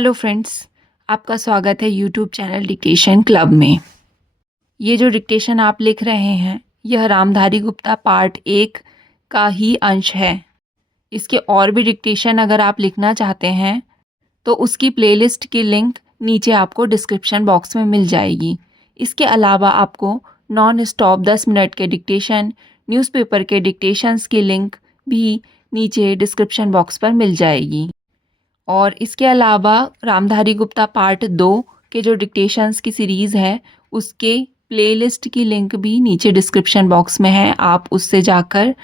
Hello friends, आपका स्वागत है यूट्यूब चैनल डिक्टेशन क्लब में। ये जो डिक्टेशन आप लिख रहे हैं, यह रामधारी गुप्ता पार्ट 1 का ही अंश है। इसके और भी डिक्टेशन अगर आप लिखना चाहते हैं तो उसकी प्लेलिस्ट की लिंक नीचे आपको डिस्क्रिप्शन बॉक्स में मिल जाएगी। इसके अलावा आपको नॉन स्टॉप 10 मिनट के डिक्टेशन, न्यूज़पेपर के डिक्टेशंस की लिंक भी नीचे डिस्क्रिप्शन बॉक्स पर मिल जाएगी। और इसके अलावा रामधारी गुप्ता पार्ट 2 के जो डिक्टेशंस की सीरीज़ है, उसके प्लेलिस्ट की लिंक भी नीचे डिस्क्रिप्शन बॉक्स में है। आप उससे जाकर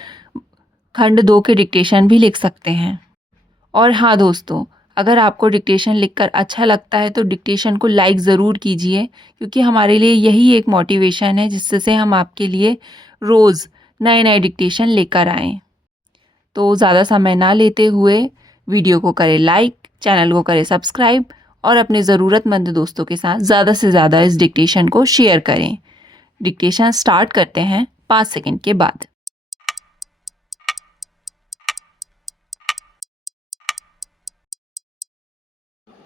खंड 2 के डिक्टेशन भी लिख सकते हैं। और हाँ दोस्तों, अगर आपको डिक्टेशन लिखकर अच्छा लगता है तो डिक्टेशन को लाइक ज़रूर कीजिए, क्योंकि हमारे लिए यही एक मोटिवेशन है जिससे हम आपके लिए रोज़ नए नए डिक्टेशन लेकर आएँ। तो ज़्यादा समय ना लेते हुए वीडियो को करें लाइक, चैनल को करें सब्सक्राइब और अपने ज़रूरतमंद दोस्तों के साथ ज़्यादा से ज़्यादा इस डिक्टेशन को शेयर करें। डिक्टेशन स्टार्ट करते हैं 5 सेकंड के बाद।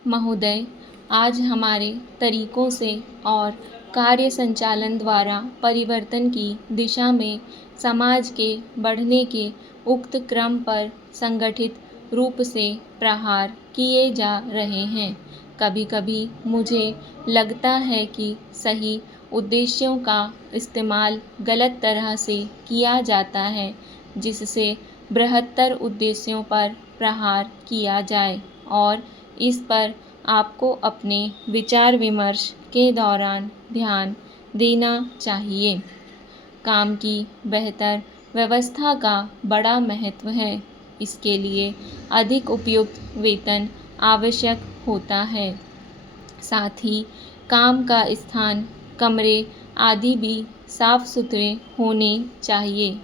महोदय, आज हमारे तरीकों से और कार्य संचालन द्वारा परिवर्तन की दिशा में समाज के बढ़ने के उक्त क्रम पर संगठित रूप से प्रहार किए जा रहे हैं। कभी कभी मुझे लगता है कि सही उद्देश्यों का इस्तेमाल गलत तरह से किया जाता है, जिससे बृहत्तर उद्देश्यों पर प्रहार किया जाए, और इस पर आपको अपने विचार विमर्श के दौरान ध्यान देना चाहिए। काम की बेहतर व्यवस्था का बड़ा महत्व है। इसके लिए अधिक उपयुक्त वेतन आवश्यक होता है। साथ ही काम का स्थान, कमरे आदि भी साफ सुथरे होने चाहिए।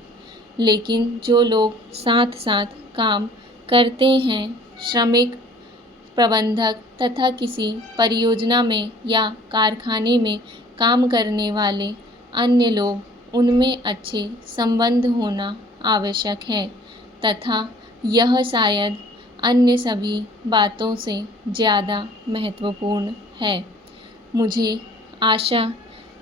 लेकिन जो लोग साथ साथ काम करते हैं, श्रमिक, प्रबंधक तथा किसी परियोजना में या कारखाने में काम करने वाले अन्य लोग, उनमें अच्छे संबंध होना आवश्यक है तथा यह शायद अन्य सभी बातों से ज़्यादा महत्वपूर्ण है। मुझे आशा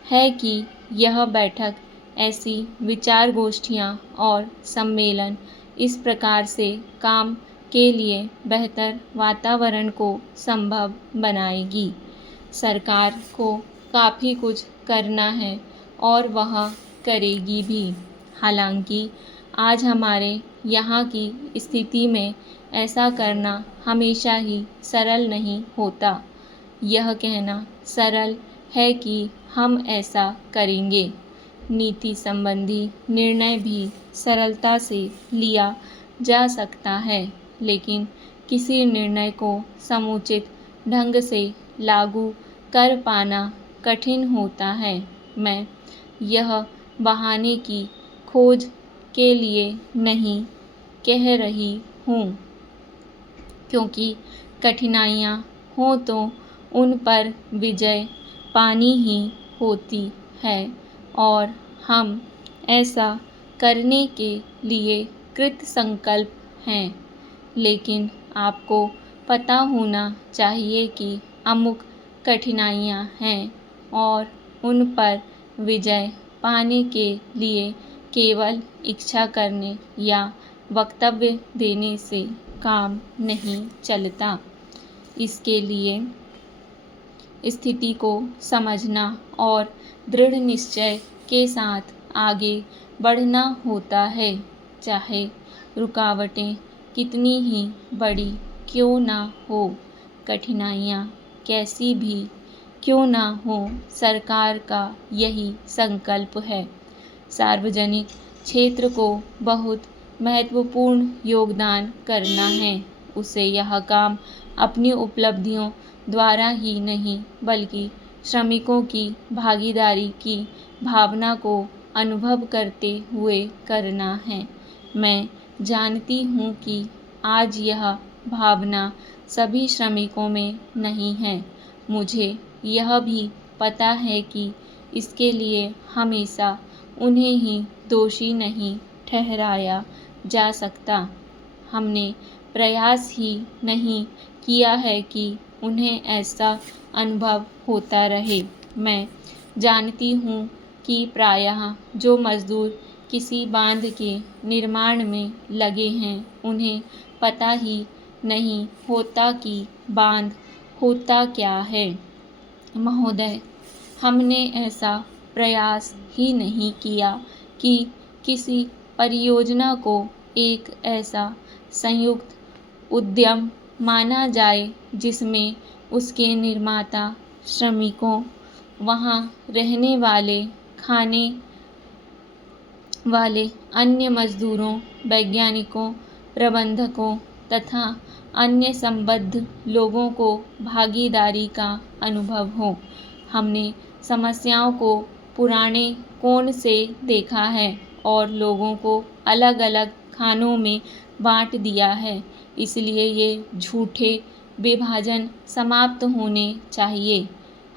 है कि यह बैठक, ऐसी विचार गोष्ठियाँ और सम्मेलन इस प्रकार से काम के लिए बेहतर वातावरण को संभव बनाएगी। सरकार को काफ़ी कुछ करना है और वह करेगी भी। हालांकि आज हमारे यहाँ की स्थिति में ऐसा करना हमेशा ही सरल नहीं होता। यह कहना सरल है कि हम ऐसा करेंगे। नीति संबंधी निर्णय भी सरलता से लिया जा सकता है, लेकिन किसी निर्णय को समुचित ढंग से लागू कर पाना कठिन होता है। मैं यह बहाने की खोज के लिए नहीं कह रही हूँ, क्योंकि कठिनाइयाँ हों तो उन पर विजय पानी ही होती है, और हम ऐसा करने के लिए कृत संकल्प हैं। लेकिन आपको पता होना चाहिए कि अमुक कठिनाइयाँ हैं और उन पर विजय पाने के लिए केवल इच्छा करने या वक्तव्य देने से काम नहीं चलता। इसके लिए स्थिति को समझना और दृढ़ निश्चय के साथ आगे बढ़ना होता है। चाहे रुकावटें कितनी ही बड़ी क्यों ना हो, कठिनाइयाँ कैसी भी क्यों ना हो, सरकार का यही संकल्प है। सार्वजनिक क्षेत्र को बहुत महत्वपूर्ण योगदान करना है। उसे यह काम अपनी उपलब्धियों द्वारा ही नहीं, बल्कि श्रमिकों की भागीदारी की भावना को अनुभव करते हुए करना है। मैं जानती हूँ कि आज यह भावना सभी श्रमिकों में नहीं है। मुझे यह भी पता है कि इसके लिए हमेशा उन्हें ही दोषी नहीं ठहराया जा सकता। हमने प्रयास ही नहीं किया है कि उन्हें ऐसा अनुभव होता रहे। मैं जानती हूँ कि प्रायः जो मज़दूर किसी बांध के निर्माण में लगे हैं, उन्हें पता ही नहीं होता कि बांध होता क्या है। महोदय, हमने ऐसा प्रयास ही नहीं किया कि किसी परियोजना को एक ऐसा संयुक्त उद्यम माना जाए जिसमें उसके निर्माता, श्रमिकों, वहाँ रहने वाले, खाने वाले अन्य मज़दूरों, वैज्ञानिकों, प्रबंधकों तथा अन्य संबद्ध लोगों को भागीदारी का अनुभव हो। हमने समस्याओं को पुराने कोण से देखा है और लोगों को अलग अलग खानों में बांट दिया है। इसलिए ये झूठे विभाजन समाप्त होने चाहिए।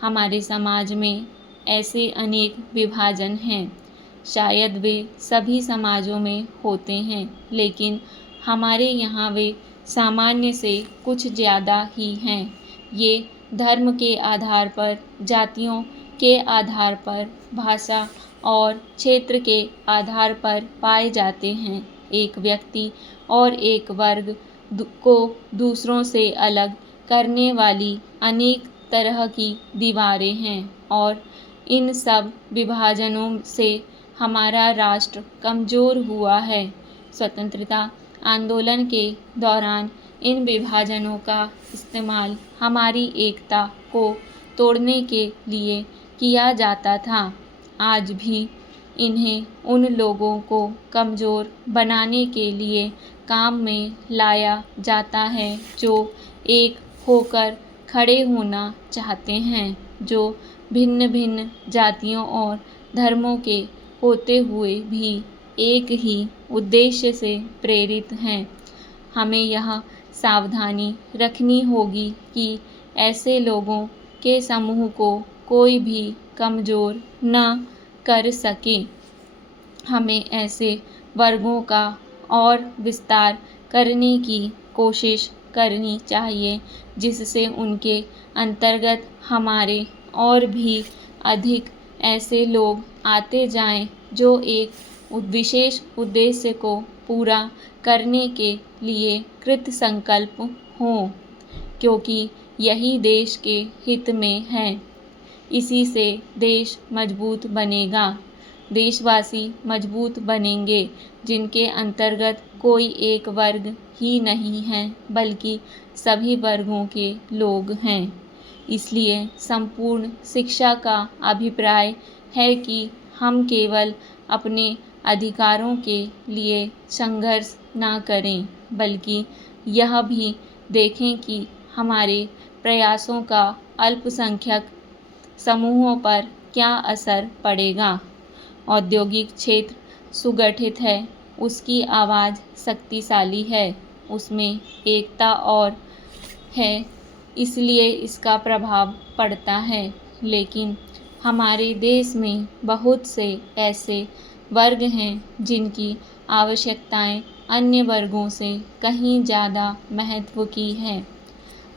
हमारे समाज में ऐसे अनेक विभाजन हैं। शायद वे सभी समाजों में होते हैं, लेकिन हमारे यहाँ वे सामान्य से कुछ ज़्यादा ही हैं। ये धर्म के आधार पर, जातियों के आधार पर, भाषा और क्षेत्र के आधार पर पाए जाते हैं। एक व्यक्ति और एक वर्ग को दूसरों से अलग करने वाली अनेक तरह की दीवारें हैं और इन सब विभाजनों से हमारा राष्ट्र कमज़ोर हुआ है। स्वतंत्रता आंदोलन के दौरान इन विभाजनों का इस्तेमाल हमारी एकता को तोड़ने के लिए किया जाता था। आज भी इन्हें उन लोगों को कमज़ोर बनाने के लिए काम में लाया जाता है जो एक होकर खड़े होना चाहते हैं, जो भिन्न भिन्न जातियों और धर्मों के होते हुए भी एक ही उद्देश्य से प्रेरित हैं। हमें यह सावधानी रखनी होगी कि ऐसे लोगों के समूह को कोई भी कमज़ोर न कर सके। हमें ऐसे वर्गों का और विस्तार करने की कोशिश करनी चाहिए जिससे उनके अंतर्गत हमारे और भी अधिक ऐसे लोग आते जाएं जो एक विशेष उद्देश्य को पूरा करने के लिए कृत संकल्प हों, क्योंकि यही देश के हित में है। इसी से देश मजबूत बनेगा। देशवासी मजबूत बनेंगे जिनके अंतर्गत कोई एक वर्ग ही नहीं है, बल्कि सभी वर्गों के लोग हैं। इसलिए संपूर्ण शिक्षा का अभिप्राय है कि हम केवल अपने अधिकारों के लिए संघर्ष न करें, बल्कि यह भी देखें कि हमारे प्रयासों का अल्पसंख्यक समूहों पर क्या असर पड़ेगा। औद्योगिक क्षेत्र सुगठित है, उसकी आवाज़ शक्तिशाली है, उसमें एकता और है, इसलिए इसका प्रभाव पड़ता है। लेकिन हमारे देश में बहुत से ऐसे वर्ग हैं जिनकी आवश्यकताएं अन्य वर्गों से कहीं ज़्यादा महत्व की है,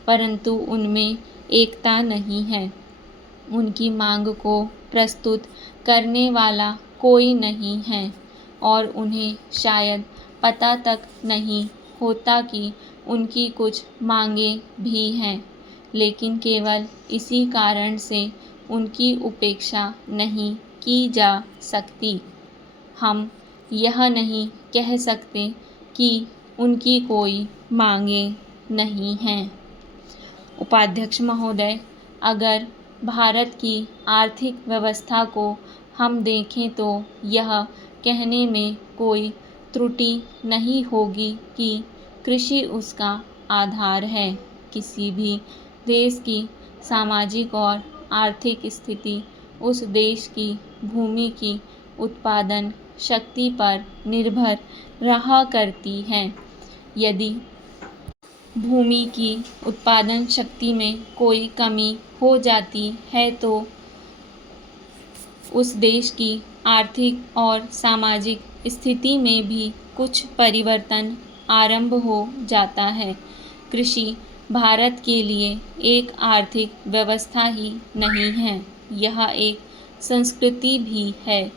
परंतु उनमें एकता नहीं है। उनकी मांग को प्रस्तुत करने वाला कोई नहीं है और उन्हें शायद पता तक नहीं होता कि उनकी कुछ मांगें भी हैं, लेकिन केवल इसी कारण से उनकी उपेक्षा नहीं की जा सकती। हम यह नहीं कह सकते कि उनकी कोई मांगें नहीं हैं। उपाध्यक्ष महोदय, अगर भारत की आर्थिक व्यवस्था को हम देखें तो यह कहने में कोई त्रुटि नहीं होगी कि कृषि उसका आधार है। किसी भी देश की सामाजिक और आर्थिक स्थिति उस देश की भूमि की उत्पादन शक्ति पर निर्भर रहा करती है। यदि भूमि की उत्पादन शक्ति में कोई कमी हो जाती है तो उस देश की आर्थिक और सामाजिक स्थिति में भी कुछ परिवर्तन आरंभ हो जाता है। कृषि भारत के लिए एक आर्थिक व्यवस्था ही नहीं है, यह एक संस्कृति भी है।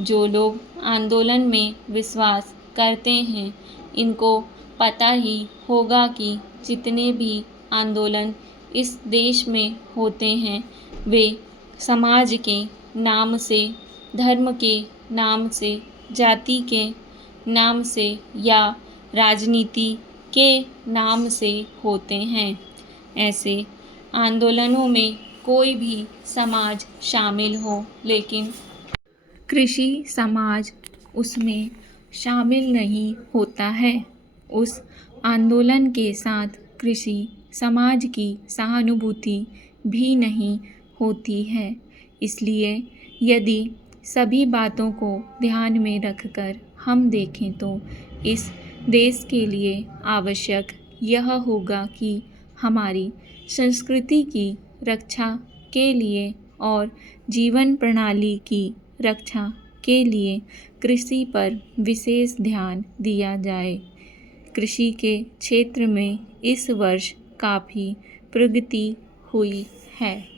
जो लोग आंदोलन में विश्वास करते हैं, इनको पता ही होगा कि जितने भी आंदोलन इस देश में होते हैं, वे समाज के नाम से, धर्म के नाम से, जाति के नाम से या राजनीति के नाम से होते हैं। ऐसे आंदोलनों में कोई भी समाज शामिल हो, लेकिन कृषि समाज उसमें शामिल नहीं होता है। उस आंदोलन के साथ कृषि समाज की सहानुभूति भी नहीं होती है। इसलिए यदि सभी बातों को ध्यान में रखकर हम देखें तो इस देश के लिए आवश्यक यह होगा कि हमारी संस्कृति की रक्षा के लिए और जीवन प्रणाली की रक्षा के लिए कृषि पर विशेष ध्यान दिया जाए। कृषि के क्षेत्र में इस वर्ष काफ़ी प्रगति हुई है।